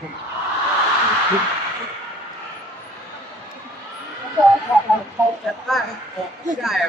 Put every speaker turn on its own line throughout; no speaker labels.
จะป้าไม่ได้อะ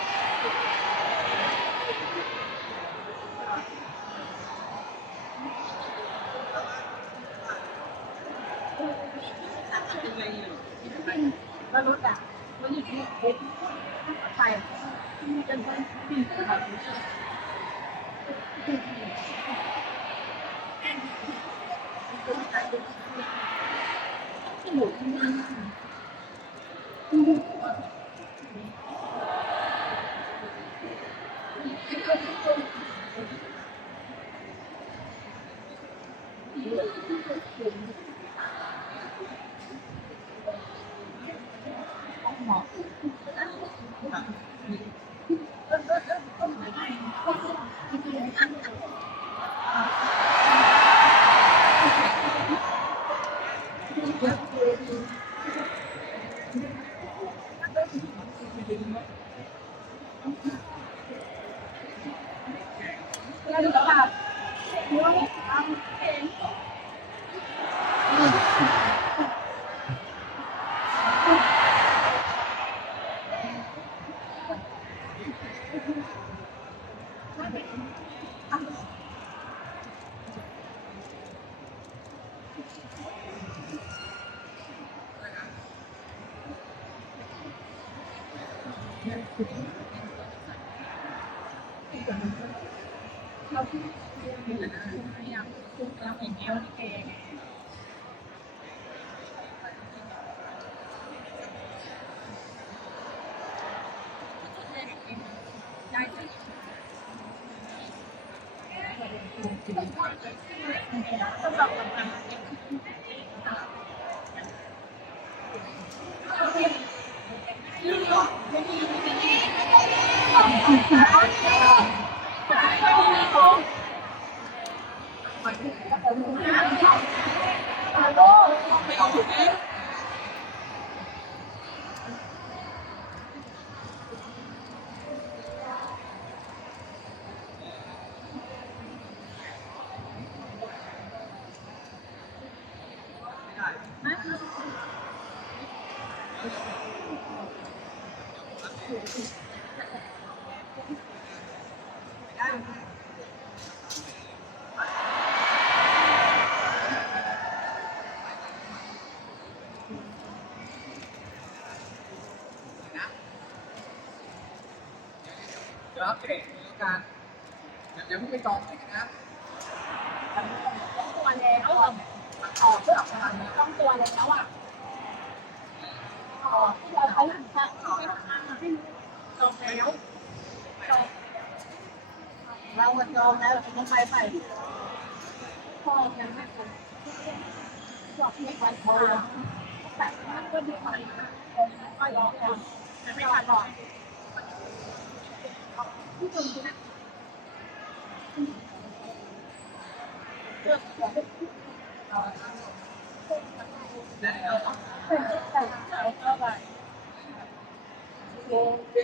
แล้วรถอะมันอยู่ที่เพชรไทยจนต้องปีนเขา แล้วดูสภาพ
เราอย่างเดียวนี่เองดี๋ยวอัปเดตการเดี๋ยวเพิ่งไปจองที่นะ
ตัวแล้วอะออกเพื่อต้องตัวแล้วอะออกที่เราไปหลังจากที่เราอ่านให้จบ แล้วจบเราจองแล้วต้องไปไปพ่อยังไม่จบจบไม่วันพอแต่ก็ดีไปก็รอแล้วไม่ทันหรอกที่จริงนะคือจะคนที่นั่งถามว่าอีกคนคือคุณครับคนที่นั่งเนี่ยโดนเด็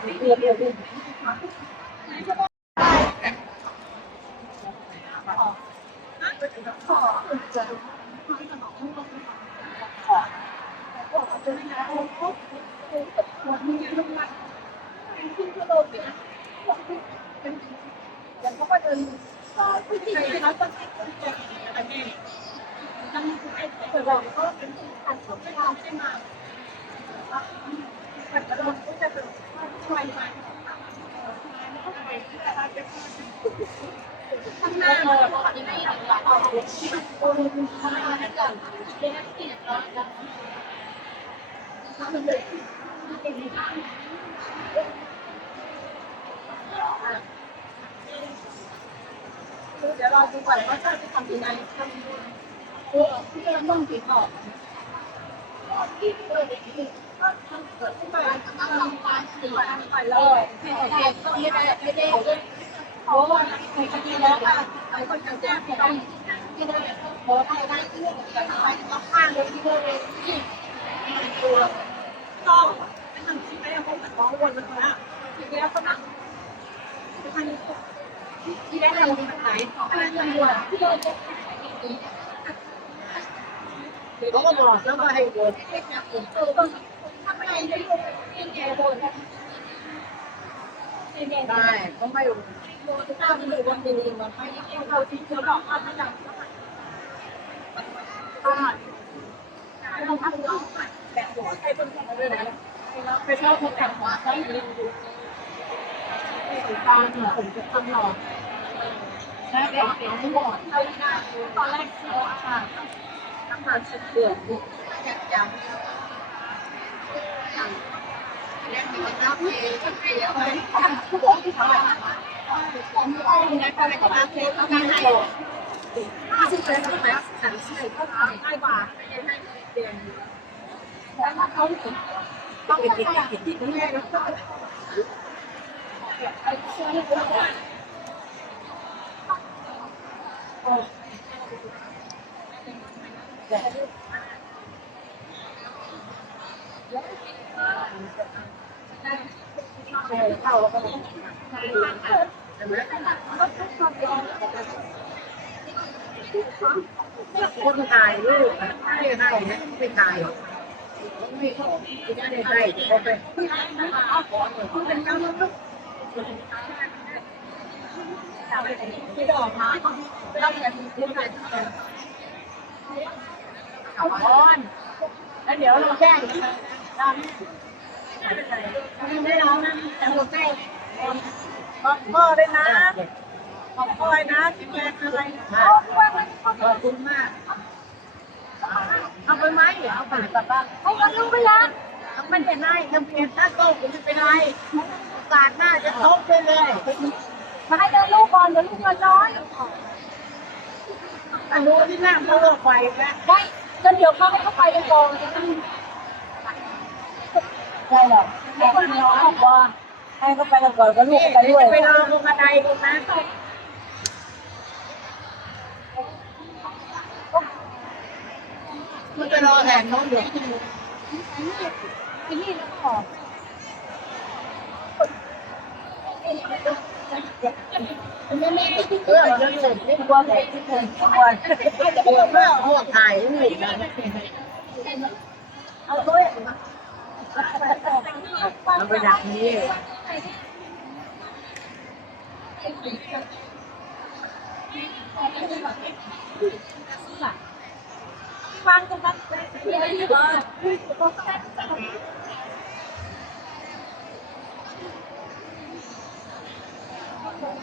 กเรียนเรียนเรียน ขอจะขอจะขอจะนะคนที่ ทำงานเป็นขึ้นทั่วโลกเลยเป็นอย่างเขาก็เดินพื้นที่ที่เขาต้องแต่แม่ตั้งใจเปิดบอกเขาเป็นการสอนการใช่ไหมแต่กระโดดก็จะเป็นช่วยมาทำงานเราก็ไม่ได้เอาคนทำงานกันเรียนที่เราจะ เลยเดี๋ยวราดูก่อนว่าจะทำยังไง ทำตัวที่จะต้องติดต่อที่เกิดขึ้นเกิดขึ้นมาทำการสี่ไปเลยต้องไม่ได้ไม่ได้เพราะว่าเคยคดีแล้วอะไอ้คนจะแจ้งไม่ได้ไม่ได้เพราะได้ได้เรื่องกันไปต้องข้างเลยที่เลยที่ตัวต้องเป็นทางที่ไม่ได้พบกับน้องวนนั้นนะทีนี้เขานั่งที่ได้ทำแบบไหนอะไรเงินด้วยที่โดน
เขาก็บอกแล้วก็ให้โดน
เออทำไมไม่รู้ยังไงโดนยังได้
เขาไม่
โดนข้ามันหรือวันดีมันไม่ได้เขาที่เขาบอกว่าไม่ได้ก็เราทำน้องแบบหัวใจเป็นคนเลยนะไปชอบเขาแต่งหัวใช้ลิ้นดูสีตาเนี่ยผมจะทำหลอแล้วเด็กเด็กไม่บอกตอนแรกเขาอาหารอา หาสุดเดือด
อยากจำเล่นมีน้ำเองก็เปรี้ยวไป
ผู้บอกที่เขาแบบผมไม่ได้นะก็เลยมาเทสเขาให้ห้าสิบเปอร์เซ็นต์แบบสั่งซื้อก็ทำง่ยกว่าแล้วเขาต้องเป็นเด็กเด็กที่ไม่ได้แล้วก็ เข้าแล้วก็
คนถ่ายรูปให้ให้ไม่ถ่ายไม่ขอไม่ได้ให้เขาไป
เป็นกาลุกที่ดอกไม้เราจะมีเรื่องอะไร
ขับร้อน
แล้วเดี๋ยวเราแจ้งเราไม่ร้องนะแต่เราแจ้ง
บพ่อด้วยนะบอกพ่อนะที่แม่อะไรขอบคุณมาก เอาไปไหมเอาไปกลับบ้าน
เขาก็รู้ไปล้ว
มันเป็นไรจำเป็นถ้าโตก็ไม่เป็นไรกาสหน้าจะทบไปเลย
มาให้เดินลูกก่อนเดี๋ยวลูกเงินน้อย
แต่รู้ที่หน้าเขาลงไฟแล้ว
ไม่จนเดี๋ยวเขาให้เขาไปกันก่อนใช่หรอให้คนน้อยก่อนให้เขาไปกันก่อนก็ลูกไปด้วย
ไปรอลงบันไดตรงนั้นมันจะรอแทนน้องอยู่
ที่นี่แล้วก็แม่แม่ที่
เออเรื่องเสร็จนี่
กลัวแม่ที่เคยกลัว
กลัวเมื่อหัวถ่ายรูปนะ
เอาด้วย
มันไปดักนี้
ฟังกันบ้าง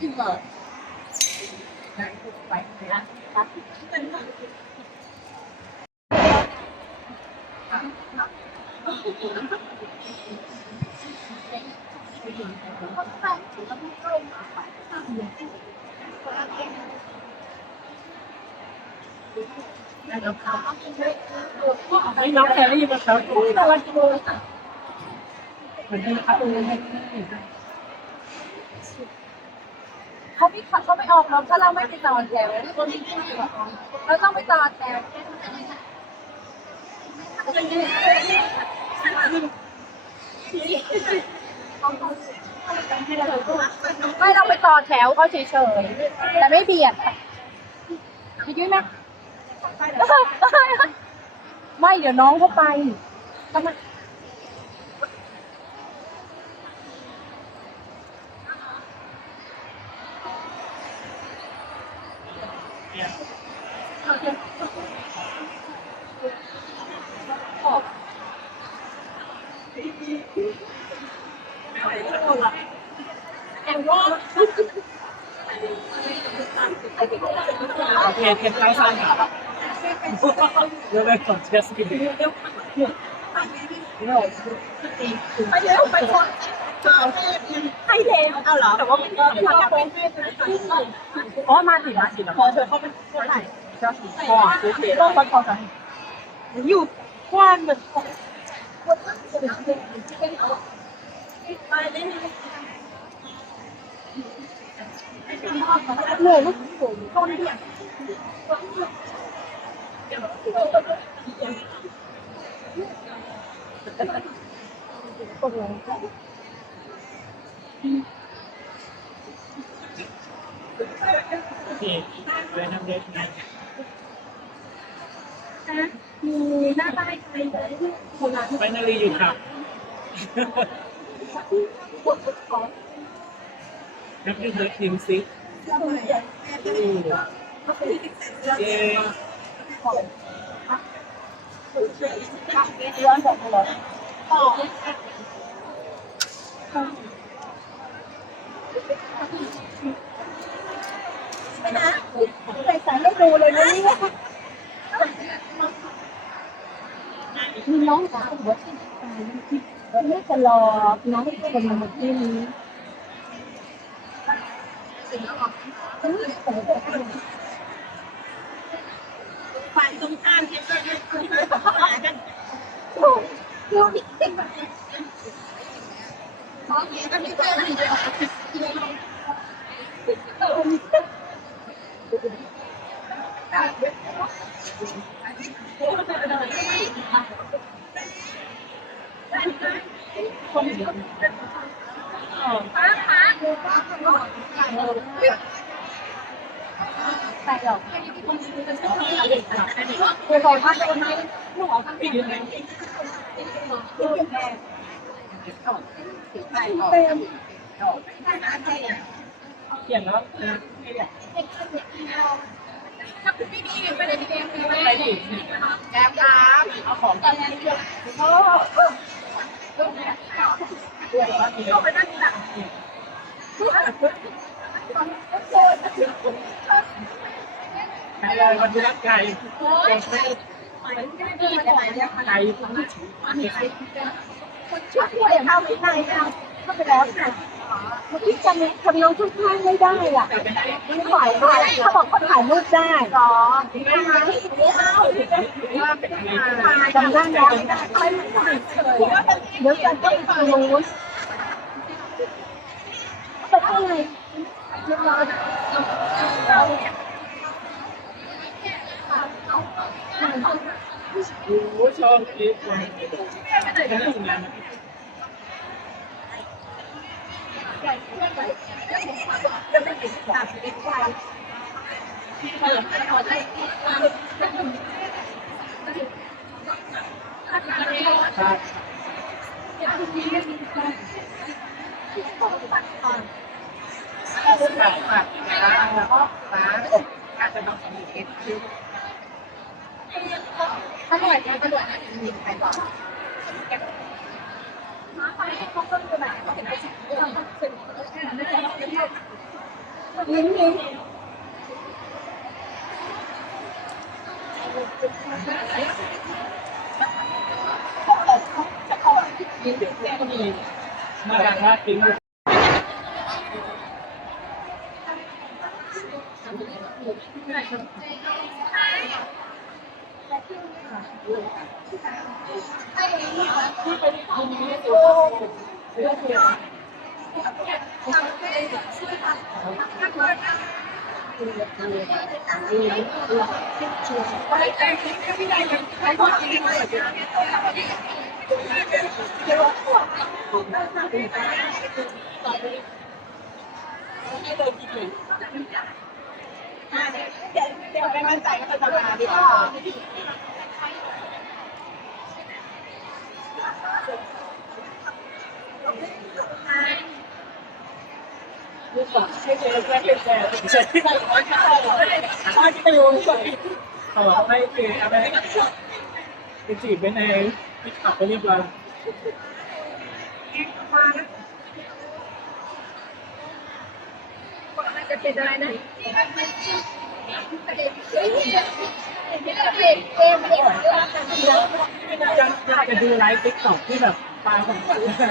nhưng mà lại cũng phải phải ăn tắm mình Thank you. ใส่เนี่ยเดี๋ยวเดี๋ยวใส่
ที่เกิด
ไปนะ
เขาแล้วไม่ตรง
ให้น้องแครี่มาครับ
แต่ละกิโล
เหมือนกันครับ
เขาไม่ขับเขาไม่ออกรถถ้าเราไม่ไปต่อแถวเราต้องไปต่อแถวไม่เราไปต่อแถวเขาเฉยๆแต่ไม่เบียดยืดไหม ไม่เดี๋ยวน้องเขาไปทำไม
โอเคเก็บไลฟ์สานครับ เรื่องแรกของเชสกิน
ไปเร็วไปคนให้เร็วเอาเหรอ แต่ว่าไม่ได้ทำเป็นอ๋อมาสิมาสิแล้ว
พอเธอเข้าไปเท่าไหร่ก็พอโอเค
ต้องไปก่อนกัน
อยู่กว้าง
เหนื่อยลูกต้นเดียว
โอเคเดินทางเดินนะ
มีหน้าบ้านใครเลยค นละ
ไปนาลีอยู่ครับนักยืนเดินทีมซิกเย้
อนแบบเลยไม่นะใส่สายไม่ดูเลยนะนี่มีน้องสาวหัวที่ตายที่ไม่จะรอน้องคนมาที่นี้ฝ่า
phải công an em cho nên cũng có là cái Hãy
subscribe cho kênh Ghiền Mì Gõ Để không bỏ lỡ những video hấp
dẫn
ยตรงข้ามที่จะหากันโอ้ยนี่แต่หรอกคือใครพัดโดนไหมหนูเอาทั้งปีเลยเต็ม
เขียนแล้ว
ถ้าคุณไม่มีไม่ได้เต็มเลย
อะไรดิแกมครับเอาของกัน
โอ้เข้าไปนั่งตัก
ไปเลย วันนี้รักไก่
โอ้ยดีจังเลยเนี่ย
ไก่
คนช่วยช่วยเข้าไม่ได้เอาเข้าไปแล้วค่ะเมื่อกี้จำจำน้องข้างๆไม่ได้อะไม่ไหวค่ะเขาบอกเขาถ่ายรูปได้หรอได้ไหมไม่เอา
ว่าเป็นอะไร
จำได้แล้วไม่ได้เดี๋ยวจะต้องไปทางนู้นไปข้างในเรียบร้อย
โอ้ชอบคลิปเลยไม่ได้ทำงานครับฝากฝากนะแล้วก็ฟ้าอาจจะต้องมีเอสคิว
อร่อยนะอร่อยนะมีใครบอกลิ้นลิ้น
น่ารักมากจริงเดี๋ยวไม่มั่นใจก็จะมาดีกว่า
ให้เจอ เพื่อนเป็นแฟนเสร็จะถ้าจะไปรู้ก่อน เขาบอกให้คืออะไรไปจีบไปในที่ขับไปเรียบร้อย
จะเป็นอะไรนะเด็กเด็กเด็กเด็กเด็ก
จะจะดูไลฟ์ติ๊กต็อกที่แบบปลาของฝันอะไ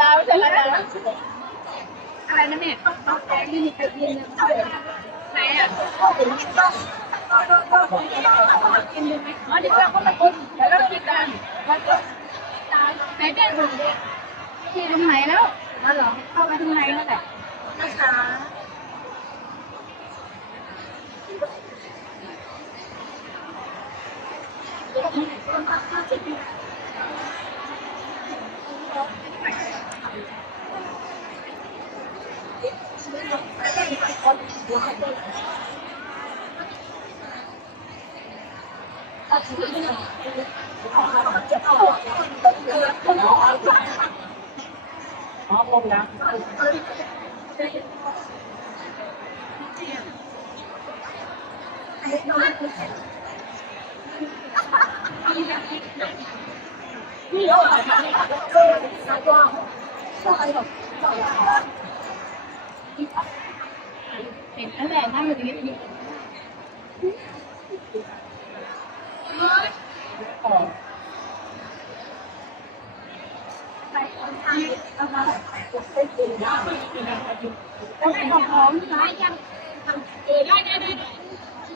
ดา
วใช่ไหมอะไรนะแม่ยืนไปยืนไหนอะกินดูไหมอ๋อเดี๋ยวเราก็มากินเดี๋ยวเราคิดกันไหนแม่ดูที่ตรงไหนแล้วนั่นเหรอเข้าไปตรงไหนนั่นแหละ
นะคะ
อ๋อครบแล้ว
เห็นนั่นแหละนั่งอยู่ตรงนี้
ต้อ
งไปขอพร้อมนะยังได้ได้ได้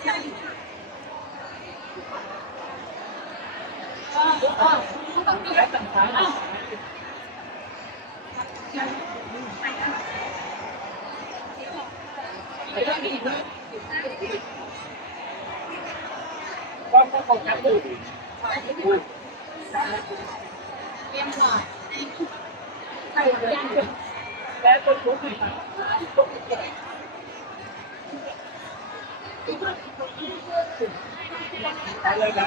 เออได้ไม่ได้
ใครจะ พูดกันต่อไม่ได้
บ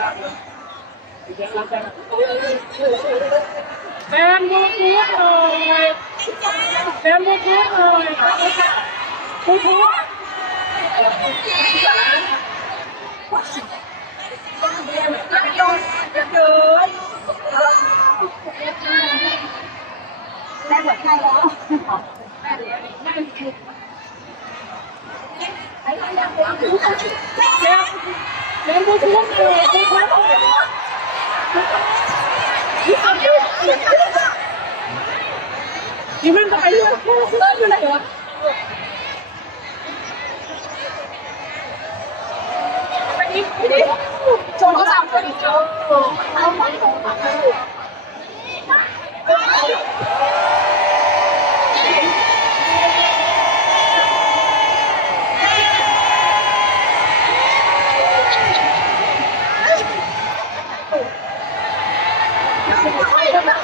อกนะ
อยากดูถูกแล้วก็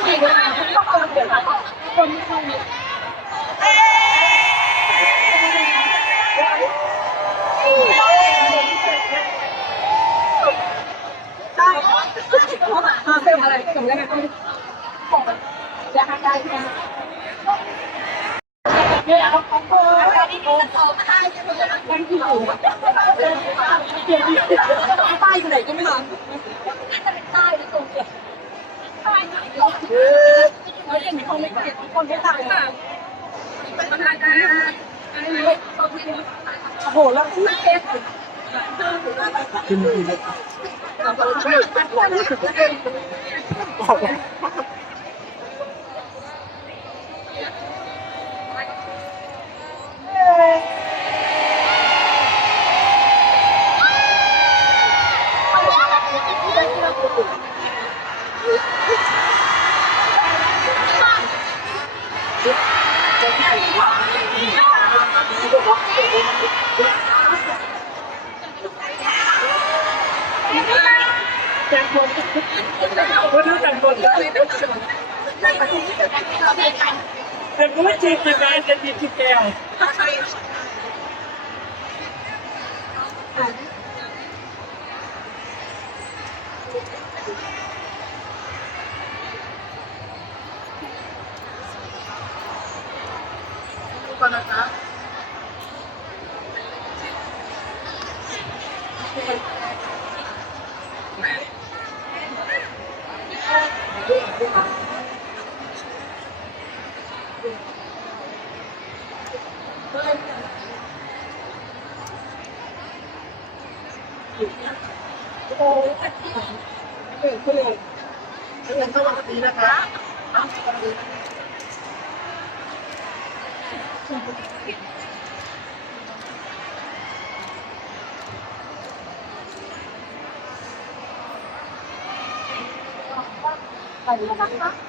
มีแค่เวลาทำที่ร้าเหมือน
อะ
สัมภาระก็ก็คงจะดูดีและตัวทุกข์หน่อยครับเลยนะเดี๋ยวเราจะแบนมูทูธหน่อยแบนมูทูธหน่อยมูทูธ
โดนเดินได้หมดใครแล้ว
แบนมูทูธหน่อยมูทูธนี่มันไปอยู่อยู่ไหนวะ
ชนเขาสามคนอีกแล้วอะไรก็ไม่ได้ก็จะหาไหมเนี่ยเอาของเธออะไรนี่ก็ต่อมาให้มันอยู่ต้ไหนก็ไม่มาน่าจะเป็นใต้หรือตรงเนี่ยใต้ไหนก็แล้วอย่างนี้เขาไม่เก็บ คนไม่ตายค่ะมันน่าจะอันโอ้โหแล้วคุณเก็บ
ขึ้นขึ้นแต่งคน ก็ดูแต่งคนแต่กูไม่จริงนะการจะดีที่แก้ว
ก่อนนะคะ
โอ้เก่งขึ้นเลย
เรียนสวัสดีนะคะ
ไปแล้วนะคะ